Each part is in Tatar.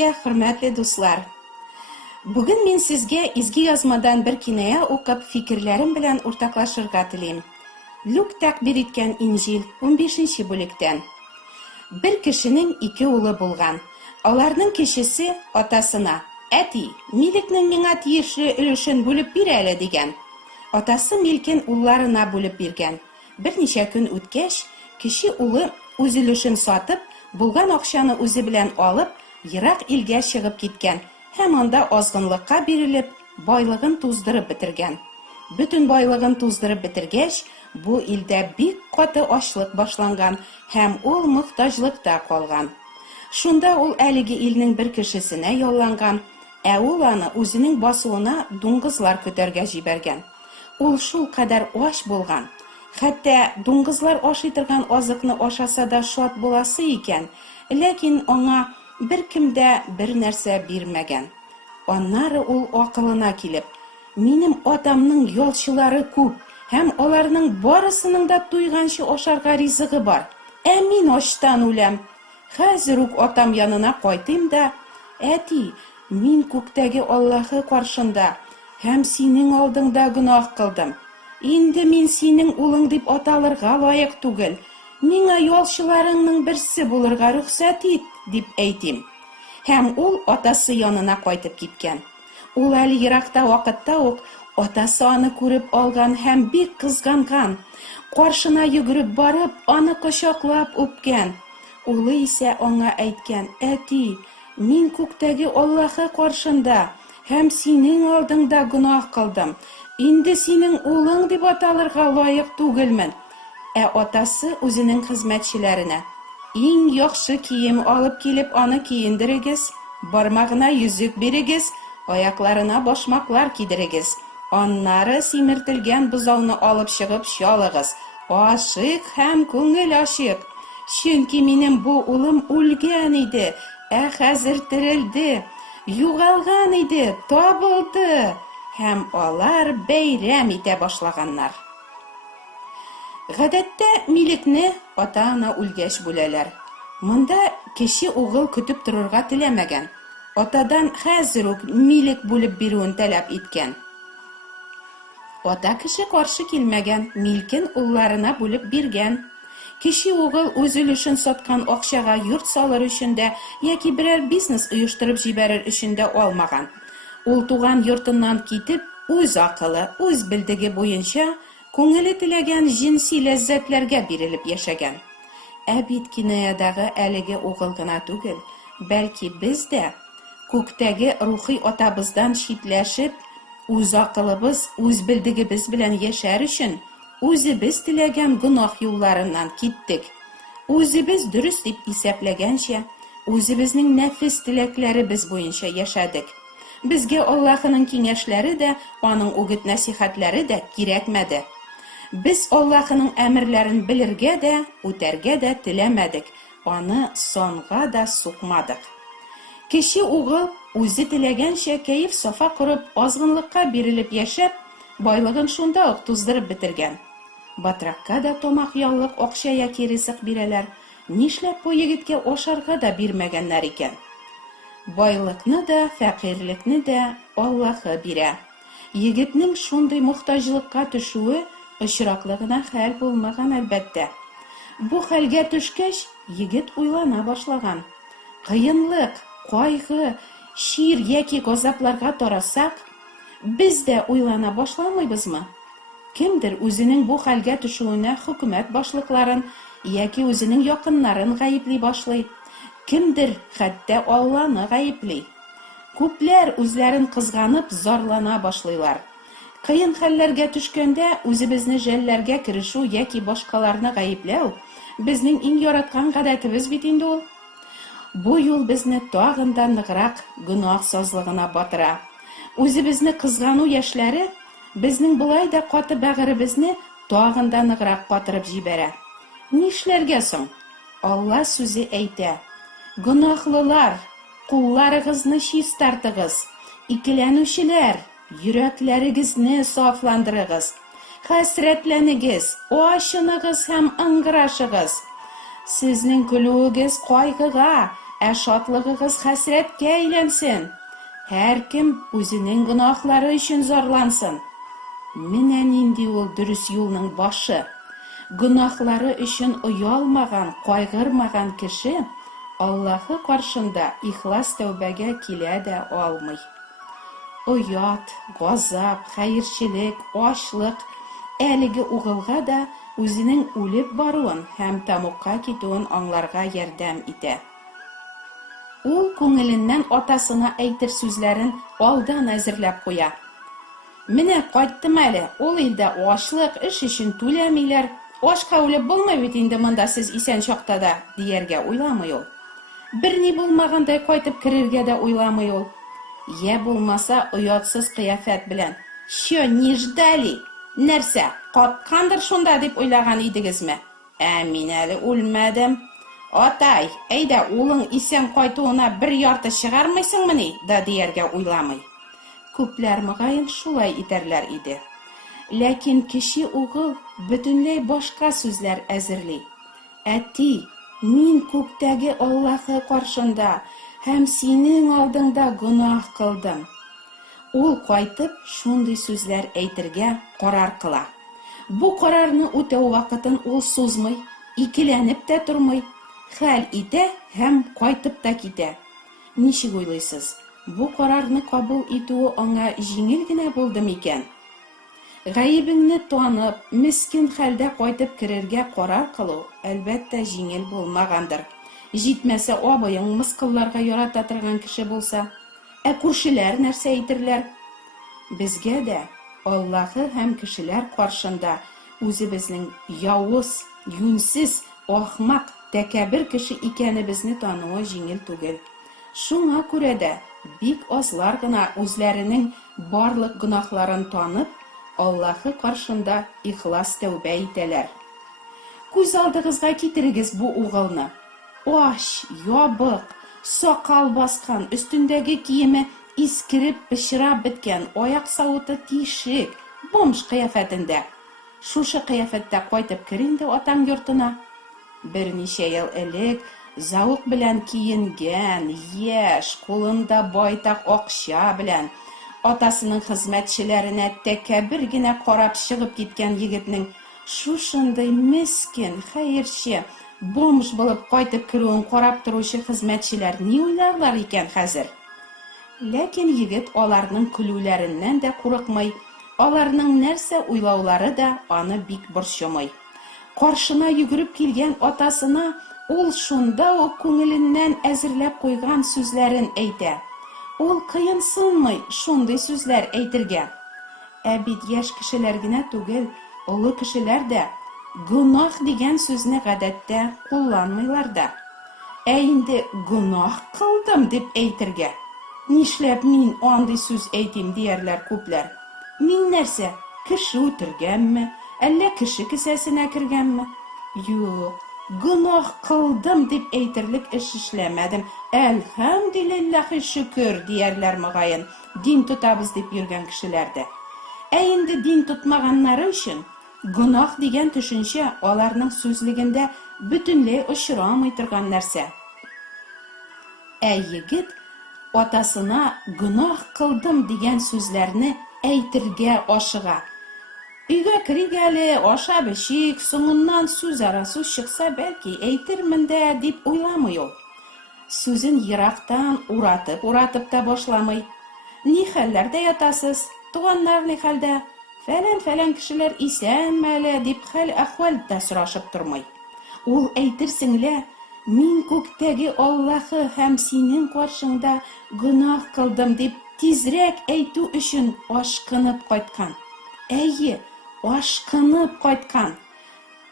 Сезгә, хөрмәтле дуслар. Бүген мин сезгә изге язмадан бер киная укып, фикерләрем белән уртаклашырга телим. Люк тәкъбир иткән Инҗил 15-нче бүлектән. Бер кешенең 2 улы булган. Аларның кечесе атасына: "Әти, милекнең миңа тиешле өлешен бүлеп бир әле" дигән. Атасы милкен улларына бүлеп биргән. Берничә көн үткәч, кече улы үз өлешен сатып, булган акчаны үзе белән алып, ерак илгә чыгып киткән һәм анда азгынлыкка бирелеп, байлыгын туздырып бетергән. Бүтән байлыгын туздырып бетергәч, бу илдә бик каты ачлык башланган һәм ул мохтаҗлыкта калган. Шунда ул әлеге илнең бер кешесенә ялланган, ул аны үзенең басуына дуңгызлар көтәргә җибәргән. Ул шул кадәр аш булган. Хәтта дуңгызлар ашый торган азыкны ашаса да шат буласы икән, ләкин аңа беркем дә бер нәрсә бирмәгән. Аннары ул акылына килеп: "Минем атамның ялчылары күп, һәм аларның барысының да туйганчы ашарга ризыгы бар. Мин ачтан үләм. Хәзер үк атам янына кайтыйм да: "Әти, мин күктәге Аллаһы каршында һәм синең алдыңда гөнаһ кылдым. Инде мин синең улың дип аталырга лаек түгел. Миңа ялчыларыңның берсе булырга рөхсәт ит" дип әйтим. Һәм ул атасы янына кайтып киткән. Ул әле еракта вакытта ук атасы аны күреп алган һәм бик кызганган. Каршына йөгереп барып, аны кочаклап үпкән. Улы исә аңа әйткән: "Әти, мин күктәге Аллаһы каршында һәм синең алдыңда гөнаһ кылдым. Инде синең улың дип аталырга лаек түгелмен." Атасы үзенең хезмәтчеләренә: "Иң яхшы кием алып килеп, аны киендерегез, бармагына йөзек бирегез, аякларына башмаклар кидерегез. Аннары симертелгән бозауны алып чыгып чалыгыз. Ашык һәм күңел ачык. Чөнки минем бу улым үлгән иде, хәзер терелде. Югалган иде, табылды." Һәм алар бәйрәм итә башлаганнар. Гадәттә, милекне ата-ана үлгәч бүләләр. Монда кече угыл көтеп торырга теләмәгән. Атадан хәзер үк милек бүлеп бирүен таләп иткән. Ата кеше каршы килмәгән, милкен улларына бүлеп биргән. Кече угыл үз өлешен саткан акчага йорт салыр өчен дә яки берәр бизнес оештырып җибәрер өчен дә алмаган. Ул туган йортыннан китеп, үз акылы, үз белдеге буенча күңеле теләгән җинси ләззәтләргә бирелеп яшәгән. Бит кинаядагы әлеге угыл гына түгел, бәлки без дә күктәге рухи атабыздан читләшеп, үз акылыбыз, үз белдегебез белән яшәр өчен үзебез теләгән гөнаһ юлларыннан киттек. Үзебез дөрес дип исәпләгәнчә, үзебезнең нәфис теләкләребез буенча яшәдек. Безгә Аллаһының киңәшләре дә, аның үгет-нәсихәтләре дә кирәкмәде. Без Аллаһының әмерләрен белергә дә, үтәргә дә теләмәдек, аны санга да сукмадык. Кече угыл үзе теләгәнчә кәеф сафа корып, азгынлыкка бирелеп яшәп, байлыгын шунда ук туздырып бетергән. Батракка да тамак яллык акча яки ризык бирәләр, нишләп бу егеткә ашарга да бирмәгәннәр икән? Байлыкны да, фәкыйрлекне дә Аллаһы бирә. Егетнең шундый мохтаҗлыкка төшүе очраклы гына хәл булмаган, әлбәттә. Бу хәлгә төшкәч, егет уйлана башлаган. Кыенлык, кайгы, шир яки газапларга тарасак, без дә уйлана башламыйбызмы? Кемдер үзенең бу хәлгә төшүенә хөкүмәт башлыкларын яки үзенең якыннарын гаепли башлый. Кемдер хәтта Алланы гаепли. Күпләр үзләрен кызганып, зарлана башлыйлар. Кыен хәлләргә төшкәндә үзебезне жәлләргә керешү яки башкаларны гаепләү безнең иң яраткан гадәтебез бит инде ул. Бу юл безне тагын да ныграк гөнаһ сазлыгына батыра. Үзебезне кызгану яшьләре безнең булай да каты бәгыребезне тагын да ныграк батырып җибәрә. Нишләргә соң? Алла сүзе әйтә: "Гөнаһлылар, кулларыгызны чистартыгыз. Икеләнүчеләр, йөрәкләрегезне сафландырыгыз. Хәсрәтләнегез, ачыныгыз һәм ыңгырашыгыз. Сезнең көлүегез кайгыга, шатлыгыгыз хәсрәткә әйләнсен. Һәркем үзенең гөнаһлары өчен зарлансын. Менә нинди ул дөрес юлның башы. Гөнаһлары өчен оялмаган, кайгырмаган кеше Аллаһы каршында ихлас тәүбәгә килә дә алмый. Оят, газап, хәерчелек, ачлык әлеге угылга да үзенең үлеп баруын һәм тамукка китүен аңларга ярдәм итә. Ул күңеленнән атасына әйтер сүзләрен алдан әзерләп куя. Менә кайттым әле, ул илдә ачлык, эш өчен түләмиләр, ашка үлеп булмый бит инде монда сез исән чакта да, дияргә уйламый ул. Берни булмагандай кайтып керергә дә уйламый ул. Я булмаса оятсыз кыяфәт белән. Шо не ждали? Нәрсә, каткандыр шунда дип уйлаган идегезме? Мин әле үлмәдем. Атай, әйдә улың исән кайтуына бер ярты чыгармыйсыңмыни? Да дияргә уйламый. Күпләр мөгаен шулай итәрләр иде. Ләкин кеше угыл бөтенләй башка сүзләр әзерли. Әти, мин күктәге Аллаһы каршында һәм синең алдыңда гөнаһ кылдым. Ул кайтып шундый сүзләр әйтергә карар кыла. Бу карарны үтәү вакытын ул сузмый, икеләнеп тә тормый, хәл итә һәм кайтып та китә. Ничек уйлыйсыз? Бу карарны кабул итүе аңа җиңел генә булды микән? Гаибеңне танып, мискин хәлдә кайтып керергә карар кылу, әлбәттә җиңел булмагандыр. Җитмәсә абыең мыскылларга ярата торган кеше булса, күршеләр нәрсә әйтерләр? Безгә дә Аллаһы һәм кешеләр каршында үзебезнең явыз, юньсез, ахмак, тәкәббер кеше икәнебезне тануы җиңел түгел. Шуңа күрә дә бик азлар гына үзләренең барлык гөнаһларын танып, Аллаһы каршында ихлас тәүбә итәләр. Күз алдыгызга китерегез бу угылны. Аш, ябык, сакал баскан, өстендәге киеме искиреп, пычрап беткән, аяк савыты тишек, бомж кыяфәтендә. Шушы кыяфәттә кайтып кер инде атаң йортына. Берничә ел элек зауык белән киенгән, яшь, кулында байтак акча белән атасының хезмәтчеләренә тәкәббер генә карап чыгып киткән егетнең шушындай мискин, хәерче, бомж булып кайтып керүен карап торучы хезмәтчеләр ни уйларлар икән хәзер? Ләкин егет аларның көлүләреннән дә курыкмый, аларның нәрсә уйлаулары да аны бик борчымый. Каршына йөгереп килгән атасына ул шунда ук күңеленнән әзерләп куйган сүзләрен әйтә. Ул кыенсынмый шундый сүзләр әйтергә. Бит яшь кешеләр генә түгел, олы кешеләр дә гөнаһ дигән сүзне гадәттә кулланмыйлар да. Инде гөнаһ кылдым дип әйтергә. Нишләп мин андый сүз әйтим диярләр күпләр. Мин нәрсә, кеше үтергәнме, әллә кеше кесәсенә кергәнме? Юк, гөнаһ кылдым дип әйтерлек эш эшләмәдем. Әлхәмдүлиллаһи шөкер диярләр мөгаен, дин тотабыз дип йөргән кешеләрдә. Инде дин тотмаганнары өчен гөнаһ дигән төшенчә аларның сүзлегендә бөтенләй очрамый торган нәрсә. Егет атасына гөнаһ кылдым дигән сүзләрне әйтергә ашыга. Өйгә керик әле, аша бешик, соңыннан сүз арасы чыкса, бәлки әйтермен дә дип уйламый ул. Сүзен ерактан уратып та башламый. Ни хәлләрдә ятасыз? Туганнар ни хәлдә? Фәлән кешеләр исәнме әле дип хәл-әхвәл дә сорашып тормый. Ул әйтерсеңлә, мин күктәге Аллаһы һәм синең каршыңда гөнаһ кылдым дип тизрәк әйтү өчен ашкынып кайткан. Ашкынып кайткан.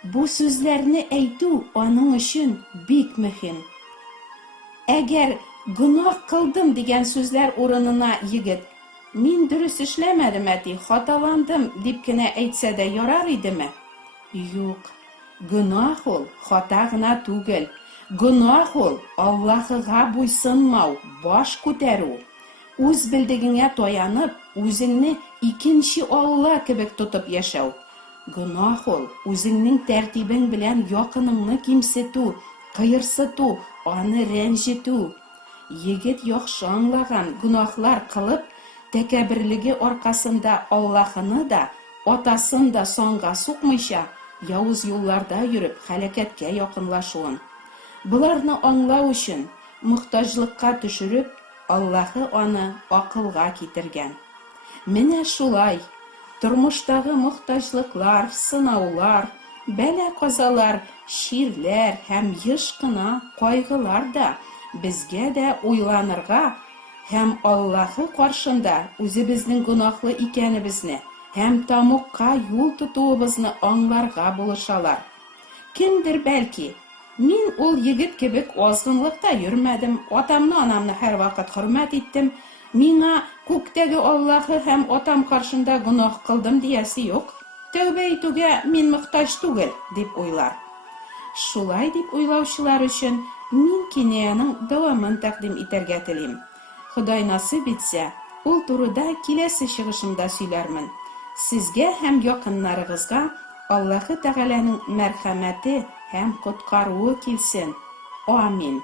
Бу сүзләрне әйтү аның өчен бик мөһим. Әгәр гөнаһ кылдым дигән сүзләр урынына егет, мин дөрес эшләмәдем, хаталандым дип кенә әйтсә дә ярар идеме? Юк. Гөнаһ ул хата гына түгел. Гөнаһ ул Аллаһыга буйсынмау, баш күтәрү. Үз белдегеңә таянып, үзеңне икенче Алла кебек тотып яшәү. Гөнаһ ул үзеңнең тәртибең белән якыныңны кимсетү, кыерсыту, аны рәнҗетү. Егет яхшы аңлаган гөнаһлар кылып, тәкәбберлеге аркасында Аллаһыны да, атасын да санга сукмыйча, явыз юлларда йөреп хәлакәткә якынлашуын. Буларны аңлау өчен, мохтаҗлыкка төшереп, Аллаһы аны акылга китергән. Менә шулай, тормыштагы мохтаҗлыклар, сынаулар, бәла-казалар, ширләр һәм еш кына кайгылар да безгә дә уйланырга һәм Аллаһы каршында үзебезнең гөнаһлы икәнебезне һәм тамукка юл тотуыбызны аңларга булышалар. Кемдер бәлки, мин ул егет кебек азгынлыкта йөрмәдем, атамны, анамны һәр вакыт хөрмәт иттем, миңа күктәге Аллаһы һәм атам каршында гөнаһ кылдым диясе юк. Тәүбә итүгә мин мохтаҗ түгел, дип уйлар. Шулай дип уйлаучылар өчен мин кинаяның дәвамын тәкъдим итәргә телим. Ходай насыйп итсә, ул турыда киләсе чыгышымда сөйләрмен. Сезгә һәм якыннарыгызга Аллаһы Тәгаләнең мәрхәмәте һәм коткаруы килсен. Амин.